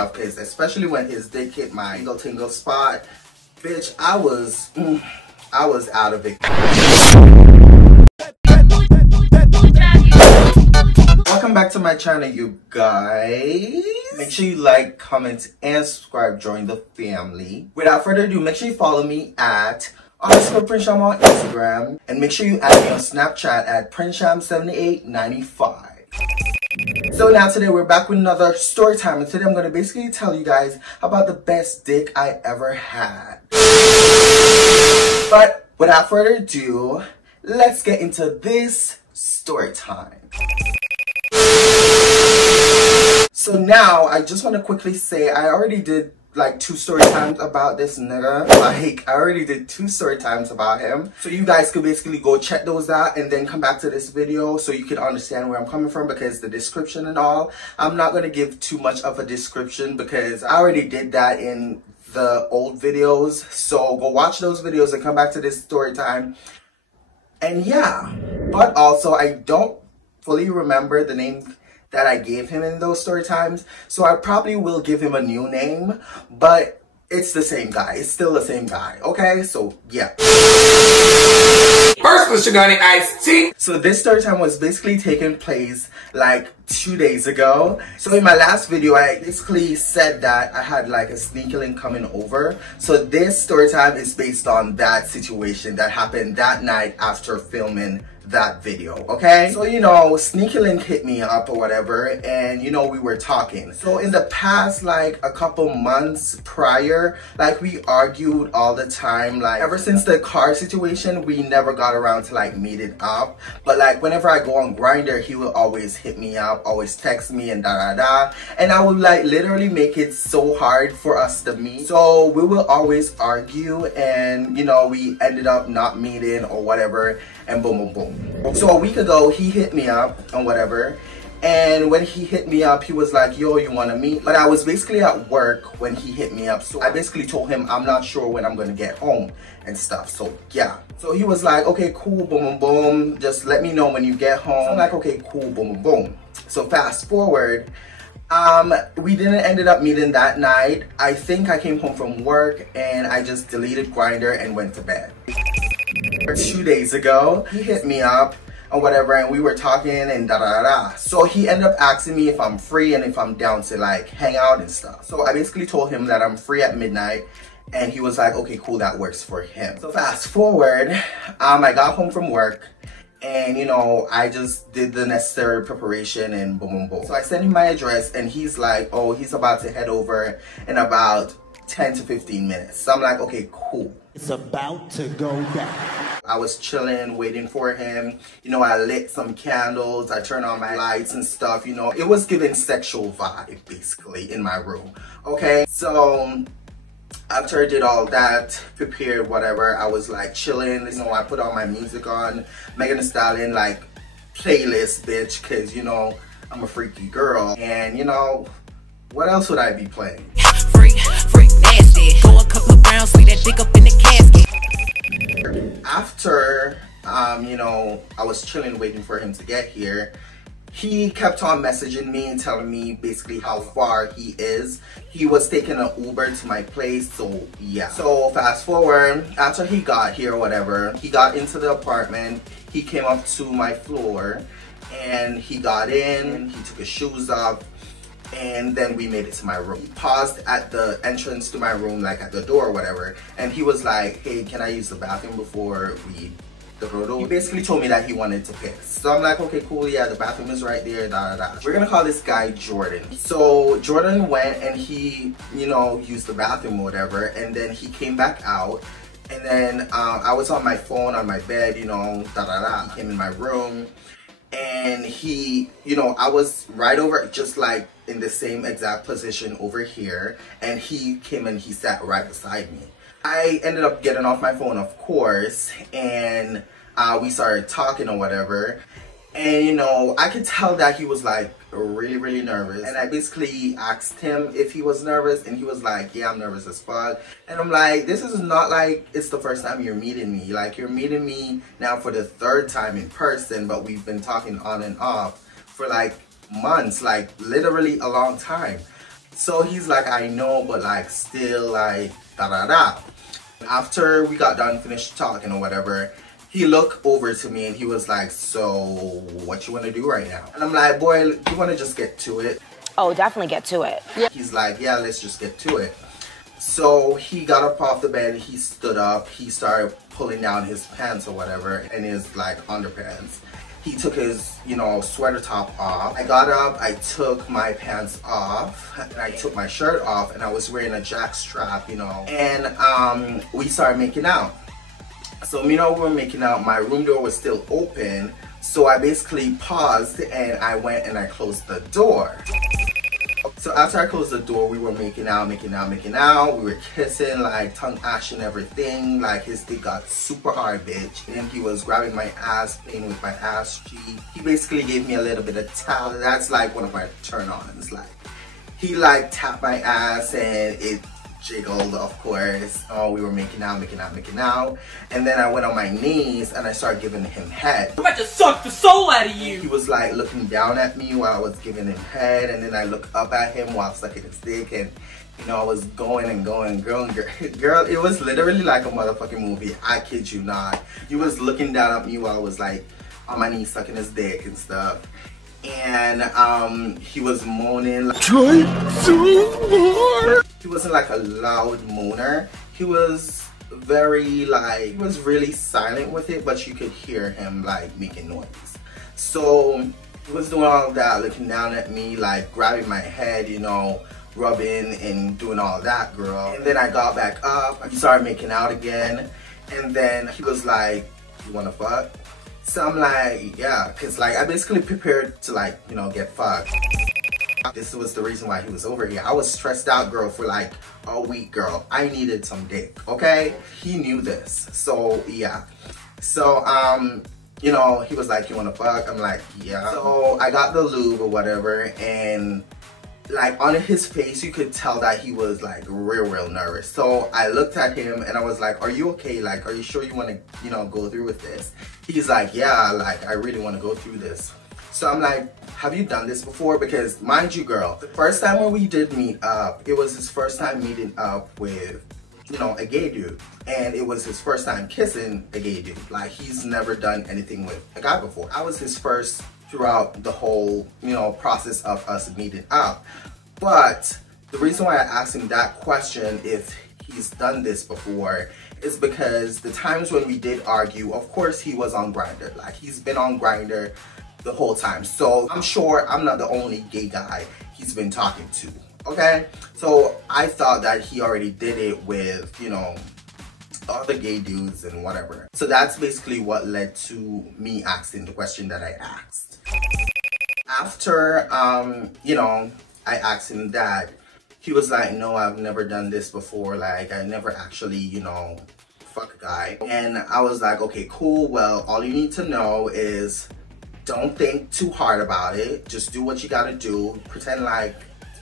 stuff, because especially when his dick hit my tingle spot, bitch, I was out of it. Welcome back to my channel, you guys. Make sure you like, comment, and subscribe. Join the family. Without further ado, make sure you follow me at _PrinceSham on Instagram, and make sure you add me on Snapchat at PrinceSham7895. So now today we're back with another story time, and today I'm going to basically tell you guys about the best dick I ever had. But without further ado, let's get into this story time. So now I just want to quickly say I already did like 2 story times about this nigga. Like, I already did 2 story times about him. So you guys could basically go check those out and then come back to this video so you can understand where I'm coming from, because the description and all, I'm not going to give too much of a description because I already did that in the old videos. So go watch those videos and come back to this story time. And yeah, but also I don't fully remember the name that I gave him in those story times, so I probably will give him a new name, but it's the same guy. It's still the same guy, okay? So yeah. First was Shigani Iced Tea. So this story time was basically taking place like 2 days ago. So in my last video, I basically said that I had like a sneaky link coming over. So this story time is based on that situation that happened that night after filming that video, okay? So, you know, Sneaky Link hit me up or whatever, and you know, we were talking. So in the past like a couple months prior, like we argued all the time. Like ever since the car situation, we never got around to like meeting up. But like whenever I go on Grindr, he will always hit me up, always text me and da. And I would like literally make it so hard for us to meet. So we will always argue, and you know, we ended up not meeting or whatever, and boom boom boom. So a week ago, he hit me up and whatever, and when he hit me up, he was like, yo, you want to meet? But I was basically at work when he hit me up, so I basically told him I'm not sure when I'm gonna get home and stuff. So yeah, so he was like, okay, cool, boom boom boom, just let me know when you get home. So I'm like, okay, cool, boom boom boom. So fast forward, we didn't ended up meeting that night. I think I came home from work and I just deleted Grindr and went to bed. 2 days ago, he hit me up or whatever, and we were talking and da. So he ended up asking me if I'm free and if I'm down to like hang out and stuff. So I basically told him that I'm free at midnight, and he was like, okay, cool, that works for him. So fast forward, I got home from work, and you know, I just did the necessary preparation and boom boom boom. So I sent him my address, and he's like, oh, he's about to head over in about 10 to 15 minutes. So I'm like, okay, cool. It's about to go down. I was chilling, waiting for him. You know, I lit some candles, I turned on my lights and stuff, you know. It was giving sexual vibe, basically, in my room, okay? So, after I did all that, prepared, whatever, I was like chilling. You know, I put all my music on, Megan Thee Stallion, like, playlist, bitch, because, you know, I'm a freaky girl. And, you know, what else would I be playing? Freak nasty. Go a couple of rounds, leave that dick up in the casket. After, you know, I was chilling waiting for him to get here, he kept on messaging me and telling me basically how far he is. He was taking an Uber to my place, so yeah. So fast forward, after he got here or whatever, he got into the apartment, he came up to my floor, and he got in, he took his shoes off, and then we made it to my room. He paused at the entrance to my room, like at the door or whatever, and he was like, hey, can I use the bathroom before we go? He basically told me that he wanted to piss. So I'm like, okay, cool, yeah, the bathroom is right there, da. We're gonna call this guy Jordan. So Jordan went and he, you know, used the bathroom or whatever, and then he came back out, and then I was on my phone on my bed, you know, da. He came in my room, and he, you know, I was right over, just like in the same exact position over here, and he came and he sat right beside me. I ended up getting off my phone, of course, and we started talking or whatever, and you know, I could tell that he was like really nervous, and I basically asked him if he was nervous, and he was like, yeah, I'm nervous as fuck. And I'm like, this is not like it's the first time you're meeting me, like you're meeting me now for the 3rd time in person, but we've been talking on and off for like months, like literally a long time. So he's like, I know, but like still like da da da. After we got done, finished talking or whatever, he looked over to me and he was like, so what you want to do right now? And I'm like, boy, you want to just get to it? Oh, definitely get to it. He's like, yeah, let's just get to it. So he got up off the bed, he stood up, he started pulling down his pants or whatever and his like underpants. He took his, you know, sweater top off. I got up, I took my pants off, and I took my shirt off, and I was wearing a jack strap, you know. And we started making out. So, you know, we were making out, my room door was still open. So I basically paused and I went and I closed the door. So after I closed the door, we were making out. We were kissing, like tongue ashing everything. Like his dick got super hard, bitch. And he was grabbing my ass, playing with my ass cheek. He basically gave me a little bit of towel. That's like one of my turn-ons. Like he like tapped my ass and it jiggled, of course. Oh, we were making out. And then I went on my knees and I started giving him head. I'm about to suck the soul out of you. He was like looking down at me while I was giving him head, and then I looked up at him while sucking his dick, and you know, I was going and going, girl, it was literally like a motherfucking movie. I kid you not. He was looking down at me while I was like on my knees sucking his dick and stuff. And he was moaning like, try so hard. He wasn't like a loud moaner. He was very like, he was really silent with it, but you could hear him like making noise. So he was doing all of that, looking down at me, like grabbing my head, you know, rubbing and doing all that, girl. And then I got back up, I started making out again, and then he was like, you wanna fuck? So I'm like, yeah, cause like I basically prepared to like, you know, get fucked. This was the reason why he was over here. I was stressed out, girl, for like a week, girl. I needed some dick, okay? He knew this, so yeah. So, you know, he was like, you wanna fuck? I'm like, yeah. So I got the lube or whatever, and like on his face, you could tell that he was like real nervous. So I looked at him and I was like, are you okay? Like, are you sure you wanna, you know, go through with this? He's like, yeah, like I really wanna go through this. So I'm like, have you done this before? Because mind you, girl, the first time when we did meet up, it was his first time meeting up with, you know, a gay dude. And it was his first time kissing a gay dude. Like he's never done anything with a guy before. I was his first throughout the whole, you know, process of us meeting up. But the reason why I asked him that question, if he's done this before, is because the times when we did argue, of course he was on Grindr. Like he's been on Grindr the whole time. So I'm sure I'm not the only gay guy he's been talking to, okay? So I thought that he already did it with, you know, other gay dudes and whatever. So that's basically what led to me asking the question that I asked. After, you know, I asked him that, he was like, no, I've never done this before. Like, I never actually, you know, fuck a guy. And I was like, okay, cool. Well, all you need to know is don't think too hard about it. Just do what you gotta do. Pretend like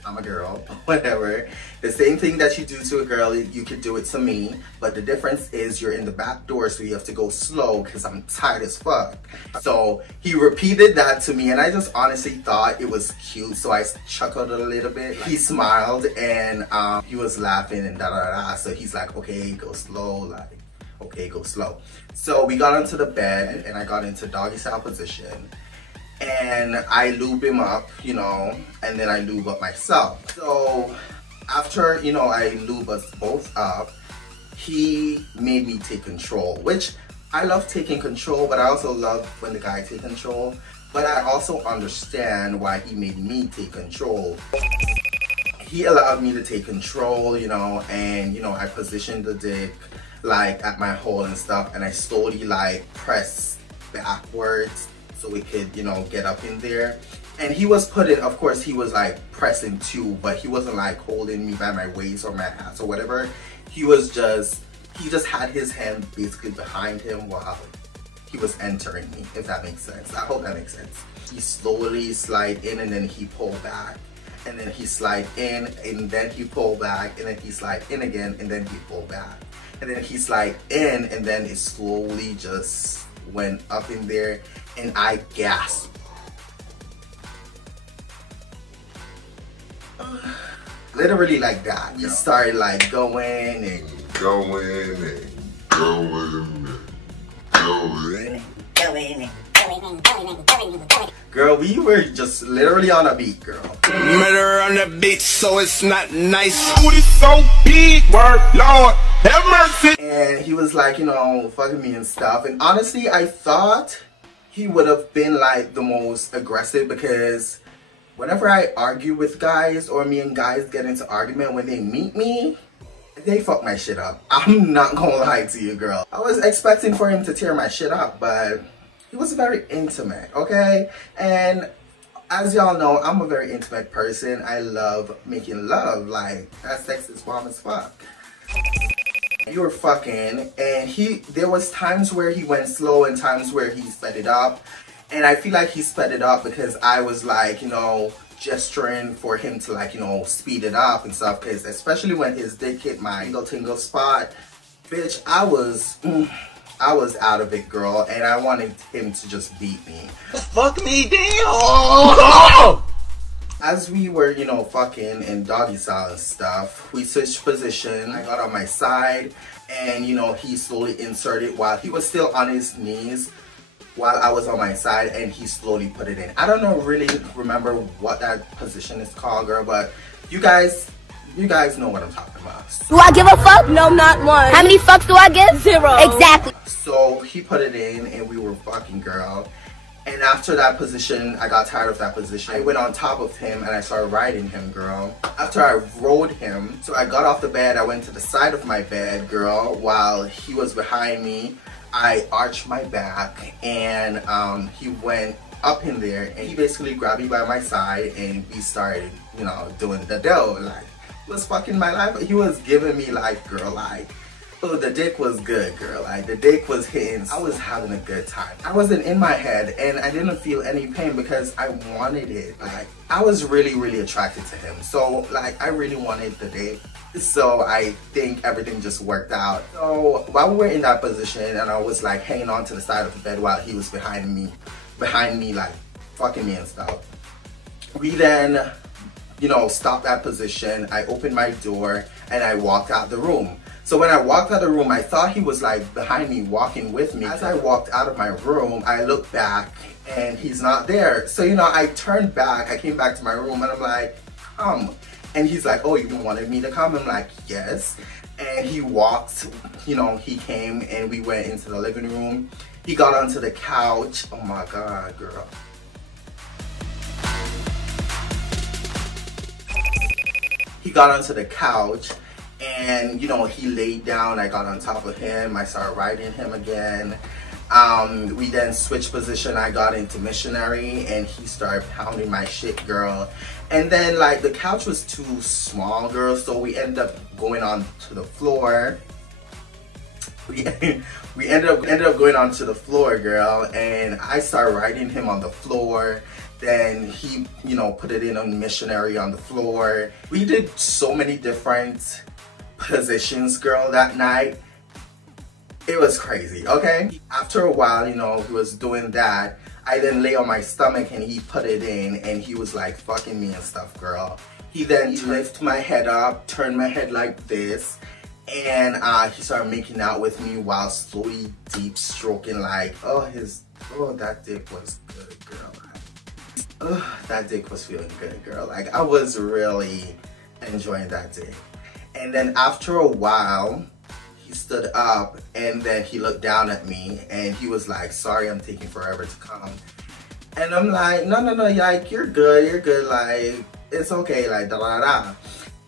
I'm a girl, whatever. The same thing that you do to a girl, you could do it to me. But the difference is you're in the back door, so you have to go slow because I'm tired as fuck. So he repeated that to me, and I just honestly thought it was cute. So I chuckled a little bit. He smiled and he was laughing and da da da. So he's like, okay, go slow, like, okay, go slow. So we got onto the bed and I got into doggy style position. And I lube him up, you know, and then I lube up myself. So after, you know, I lube us both up, he made me take control, which I love taking control, but I also love when the guy takes control. But I also understand why he made me take control. He allowed me to take control, you know, and, you know, I positioned the dick like at my hole and stuff, and I slowly like press backwards so we could, you know, get up in there. And he was putting, of course, he was like pressing too, but he wasn't like holding me by my waist or my ass or whatever. He just had his hand basically behind him while he was entering me, if that makes sense. I hope that makes sense. He slowly slide in and then he pulled back. And then he slide in and then he pull back, and then he slide in again and then he pull back. And then he slide in and then it slowly just went up in there, and I gasped. literally like that. He started like going and going. girl, we were just literally on a beat, girl. Murder on the beat, so it's not nice. Booty so big, word, Lord, have mercy. And he was like, you know, fucking me and stuff. And honestly, I thought he would have been like the most aggressive, because whenever I argue with guys, or me and guys get into argument, when they meet me, they fuck my shit up. I'm not gonna lie to you, girl. I was expecting for him to tear my shit up, but he was very intimate, okay? And as y'all know, I'm a very intimate person. I love making love. Like, that sex is bomb as fuck. You were fucking, and there was times where he went slow and times where he sped it up. And I feel like he sped it up because I was like, you know, gesturing for him to like, you know, speed it up and stuff. Because especially when his dick hit my tingle spot, bitch, I was out of it, girl, and I wanted him to just beat me. Fuck me down. As we were, you know, fucking and doggy style and stuff, we switched position. I got on my side, and you know, he slowly inserted while he was still on his knees, while I was on my side, and he slowly put it in. I don't know, really remember what that position is called, girl, but you guys know what I'm talking about. Do I give a fuck? No, not one. How many fucks do I give? 0. Exactly. So he put it in, and we were fucking, girl. And after that position, I got tired of that position. I went on top of him and I started riding him, girl. After I rode him, so I got off the bed, I went to the side of my bed, girl, while he was behind me. I arched my back, and he went up in there, and he basically grabbed me by my side, and we started, you know, doing the dough. Like, he was fucking my life. He was giving me life, girl. Like, oh, the dick was good, girl. Like, the dick was hitting. I was having a good time. I wasn't in my head, and I didn't feel any pain because I wanted it. Like, I was really, really attracted to him. So, like, I really wanted the dick. So I think everything just worked out. So while we were in that position, and I was like hanging on to the side of the bed while he was behind me like fucking me and stuff. We then, you know, stopped that position. I opened my door and I walked out the room. So when I walked out the room, I thought he was like behind me walking with me. As I walked out of my room, I looked back and he's not there. So, you know, I turned back, I came back to my room, and I'm like, come. And he's like, oh, you wanted me to come? I'm like, yes. And he walked, you know, he came and we went into the living room. He got onto the couch. Oh my God, girl. He got onto the couch and, you know, he laid down. I got on top of him. I started riding him again. We then switched position. I got into missionary and he started pounding my shit, girl. And then like the couch was too small, girl, so we ended up going on to the floor. We ended up going onto the floor, girl, and I started riding him on the floor. Then he, you know, put it in a missionary on the floor. We did so many different positions, girl, that night. It was crazy, okay? After a while, you know, he was doing that. I then lay on my stomach and he put it in and he was like fucking me and stuff, girl. He then lifted my head up, turned my head like this, and he started making out with me while slowly deep stroking, like, oh, that dick was good, girl. That dick was feeling good, girl. Like, I was really enjoying that dick. And then after a while, he stood up and then he looked down at me and he was like, sorry, I'm taking forever to come. And I'm like, no, like, you're good, like, it's okay, like, da da da.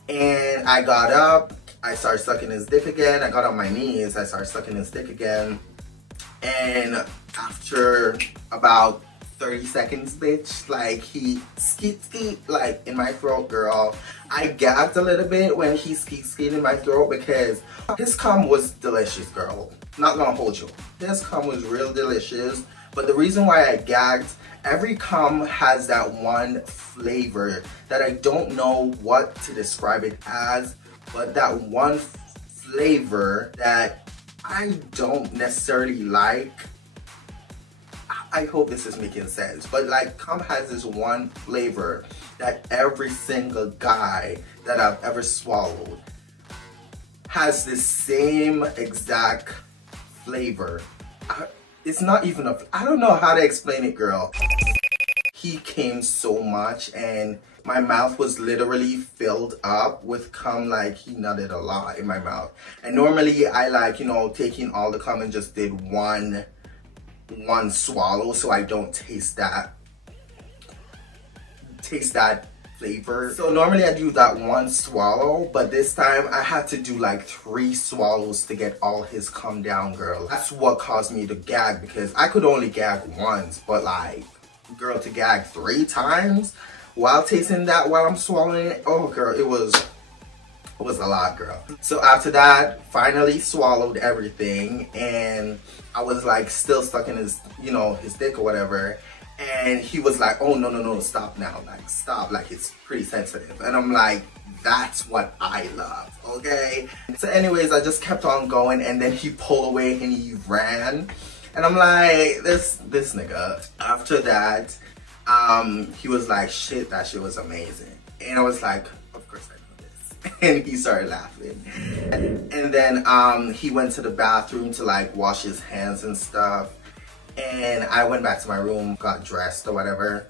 And I got up, I started sucking his dick again. I got on my knees, I started sucking his dick again. And after about 30 seconds, bitch, like, he skeet, like, in my throat, girl. I gagged a little bit when he skeet in my throat because his cum was delicious, girl. Not gonna hold you. His cum was real delicious. But the reason why I gagged, every cum has that one flavor that I don't know what to describe it as, but that one flavor that I don't necessarily like. I hope this is making sense, but like cum has this one flavor that every single guy that I've ever swallowed has the same exact flavor. It's not even I don't know how to explain it, girl. He came so much and my mouth was literally filled up with cum. Like, he nutted a lot in my mouth. And normally I like, you know, taking all the cum and just did one swallow so I don't taste that flavor. So normally I do that one swallow, but this time I had to do like 3 swallows to get all his cum down, girl. That's what caused me to gag, because I could only gag once, but like, girl, to gag 3 times while tasting that while I'm swallowing it, oh girl, it was a lot, girl. So after that, finally swallowed everything, and I was like still stuck in his, you know, his dick or whatever. And he was like, oh, no, stop now. Like, stop. Like, it's pretty sensitive. And I'm like, that's what I love, okay? So anyways, I just kept on going, and then he pulled away and he ran. And I'm like, this nigga. After that, he was like, shit, that shit was amazing. And I was like, of course I know this. And he started laughing. And then he went to the bathroom to like wash his hands and stuff. And I went back to my room, got dressed or whatever,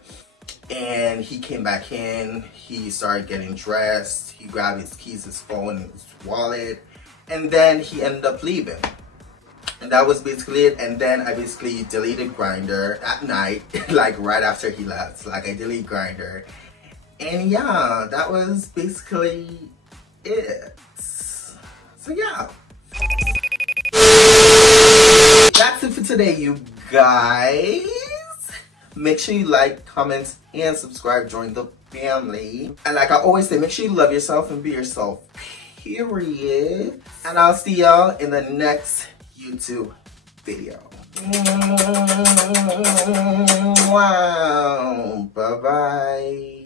and he came back in. He started getting dressed. He grabbed his keys, his phone, and his wallet, and then he ended up leaving. And that was basically it. And then I basically deleted Grindr that night, like right after he left. Like, I deleted Grindr, and yeah, that was basically it. So yeah. That's it for today, you guys. Make sure you like, comment, and subscribe. Join the family. And like I always say, make sure you love yourself and be yourself, period. And I'll see y'all in the next YouTube video. Wow. Bye-bye.